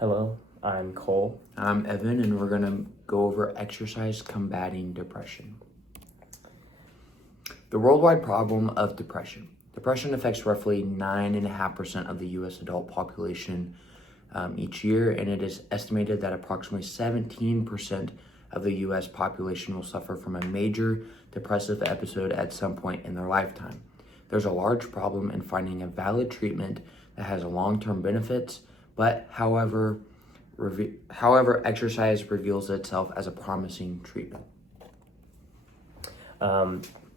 Hello, I'm Cole. I'm Evan, and we're going to go over exercise combating depression. The worldwide problem of depression. Depression affects roughly 9.5% of the U.S. adult population each year, and it is estimated that approximately 17% of the U.S. population will suffer from a major depressive episode at some point in their lifetime. There's a large problem in finding a valid treatment that has long-term benefits, but however, exercise reveals itself as a promising treatment.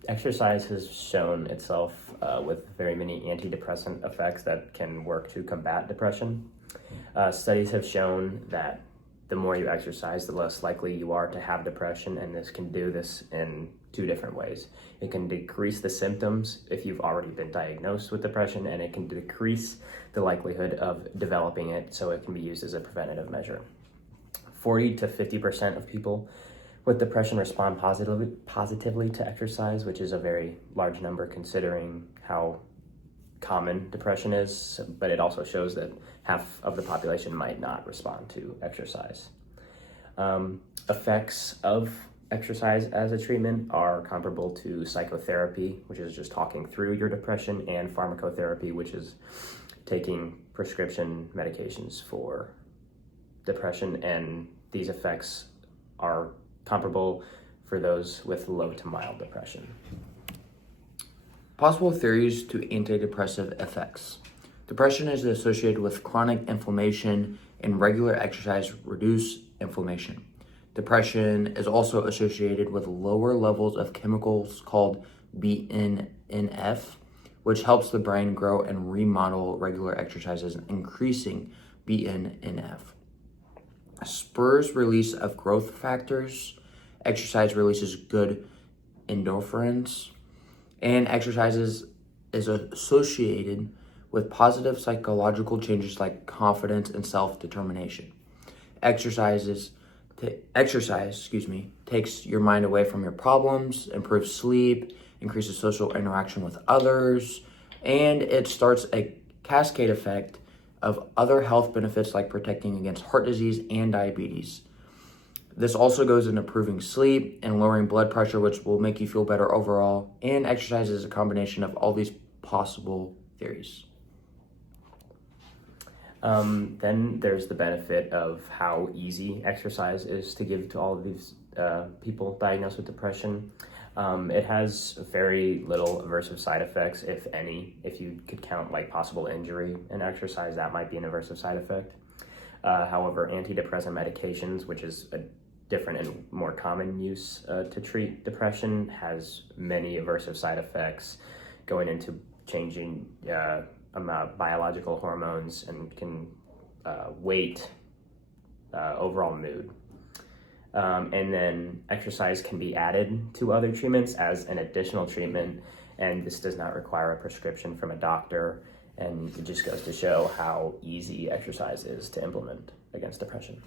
Exercise has shown itself with very many antidepressant effects that can work to combat depression. Studies have shown that the more you exercise, the less likely you are to have depression, and this can do this in two different ways. It can decrease the symptoms if you've already been diagnosed with depression, and it can decrease the likelihood of developing it, so it can be used as a preventative measure. 40 to 50% of people with depression respond positively to exercise, which is a very large number considering how common depression is, but it also shows that half of the population might not respond to exercise. Effects of exercise as a treatment are comparable to psychotherapy, which is just talking through your depression, and pharmacotherapy, which is taking prescription medications for depression, and these effects are comparable for those with low to mild depression. Possible theories to antidepressive effects. Depression is associated with chronic inflammation, and regular exercise reduce inflammation. Depression is also associated with lower levels of chemicals called BDNF, which helps the brain grow and remodel regular exercises, increasing BDNF. Spurs release of growth factors. Exercise releases good endorphins, and exercises is associated with positive psychological changes like confidence and self-determination. Exercise takes your mind away from your problems, improves sleep, increases social interaction with others, and it starts a cascade effect of other health benefits like protecting against heart disease and diabetes. This also goes in improving sleep and lowering blood pressure, which will make you feel better overall. And exercise is a combination of all these possible theories. Then there's the benefit of how easy exercise is to give to all of these people diagnosed with depression. It has very little aversive side effects, if any. If you could count like possible injury in exercise, that might be an aversive side effect. However, antidepressant medications, which is a different and more common use to treat depression, has many aversive side effects going into changing biological hormones and can weight, overall mood. And then exercise can be added to other treatments as an additional treatment, and this does not require a prescription from a doctor, and it just goes to show how easy exercise is to implement against depression.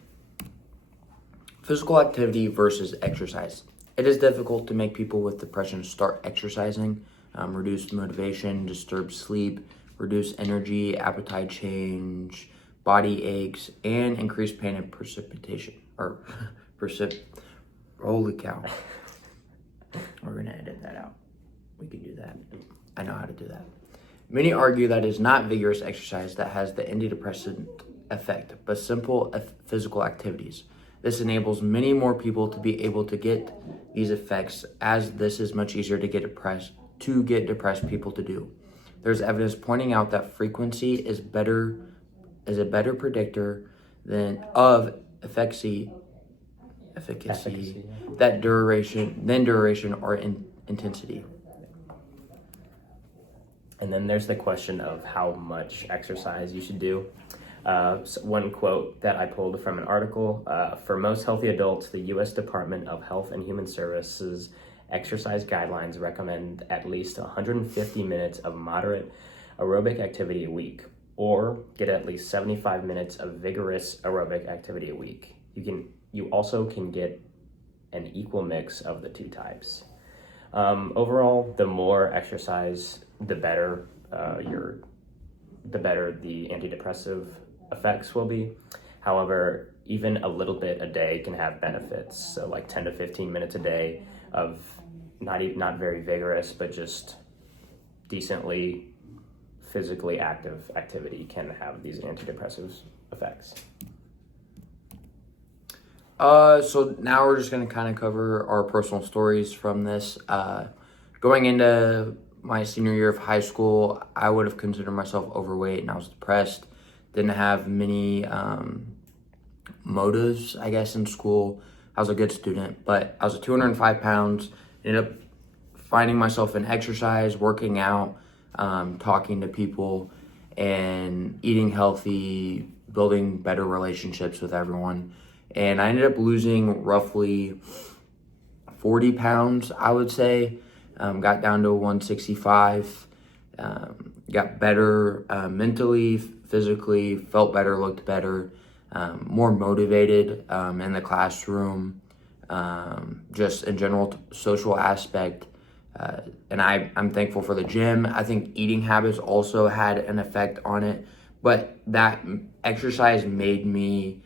Physical activity versus exercise. It is difficult to make people with depression start exercising. Reduced motivation, disturbed sleep, reduced energy, appetite change, body aches, and increased pain and precipitation. Holy cow. We're gonna edit that out. We can do that. I know how to do that. Many argue that it is not vigorous exercise that has the antidepressant effect, but simple physical activities. This enables many more people to be able to get these effects, as this is much easier to get depressed people to do. There's evidence pointing out that frequency is a better predictor than of efficacy than duration or intensity. And then there's the question of how much exercise you should do. So one quote that I pulled from an article, for most healthy adults, the U.S. Department of Health and Human Services exercise guidelines recommend at least 150 minutes of moderate aerobic activity a week, or get at least 75 minutes of vigorous aerobic activity a week. You also can get an equal mix of the two types. Overall, the more exercise, the better the antidepressive effects will be. However, even a little bit a day can have benefits. So like 10 to 15 minutes a day of not very vigorous, but just decently physically active activity can have these antidepressive effects. So now we're just going to kind of cover our personal stories from this. Going into my senior year of high school, I would have considered myself overweight and I was depressed. Didn't have many motives, I guess, in school. I was a good student, but I was 205 pounds. Ended up finding myself in exercise, working out, talking to people, and eating healthy, building better relationships with everyone. And I ended up losing roughly 40 pounds, I would say. Got down to 165. Got better mentally, physically, felt better, looked better, more motivated in the classroom, just in general social aspect. And I'm thankful for the gym. I think eating habits also had an effect on it, but that exercise made me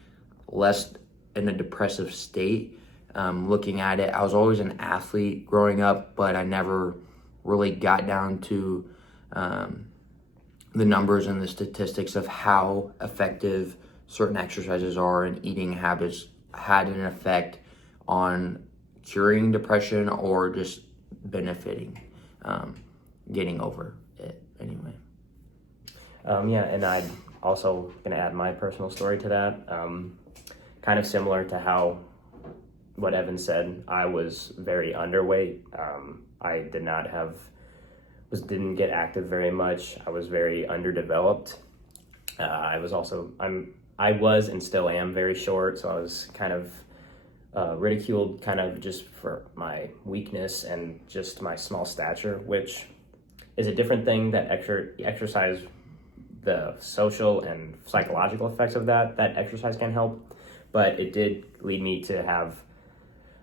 less in a depressive state. Looking at it, I was always an athlete growing up, but I never really got down to the numbers and the statistics of how effective certain exercises are, and eating habits had an effect on curing depression or just benefiting, getting over it anyway. Yeah, and I'm also going to add my personal story to that. Kind of similar to how what Evan said, I was very underweight. I didn't get active very much. I was very underdeveloped. I was and still am very short, so I was kind of ridiculed kind of just for my weakness and just my small stature, which is a different thing. That exercise, the social and psychological effects of that exercise can help, but it did lead me to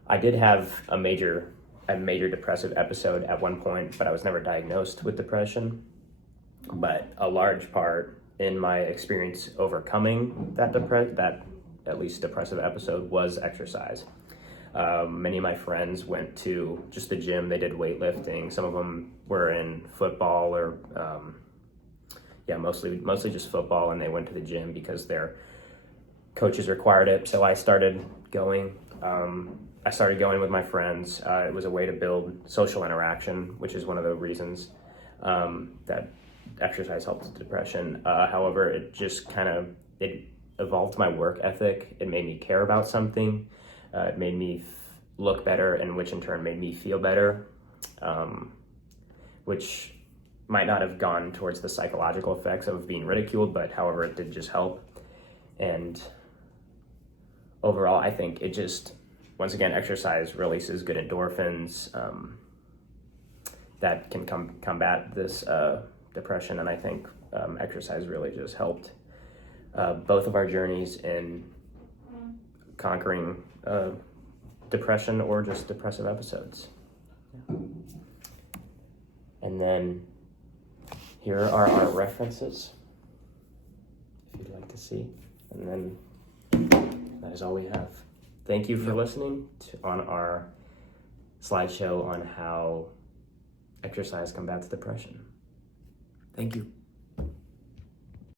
I did have a major depressive episode at one point, but I was never diagnosed with depression. But a large part in my experience overcoming that at least depressive episode was exercise. Many of my friends went to just the gym. They did weightlifting. Some of them were in football or mostly just football, and they went to the gym because their coaches required it. So I started going. I started going with my friends. It was a way to build social interaction, which is one of the reasons that exercise helps with depression. However, it evolved my work ethic. It made me care about something. It made me look better, and which in turn made me feel better, which might not have gone towards the psychological effects of being ridiculed, but however, it did just help. And overall, I think it just, once again, exercise releases good endorphins that can combat this depression, and I think exercise really just helped both of our journeys in conquering depression or just depressive episodes. Yeah. And then here are our references, if you'd like to see. And then that is all we have. Thank you for listening on our slideshow on how exercise combats depression. Thank you.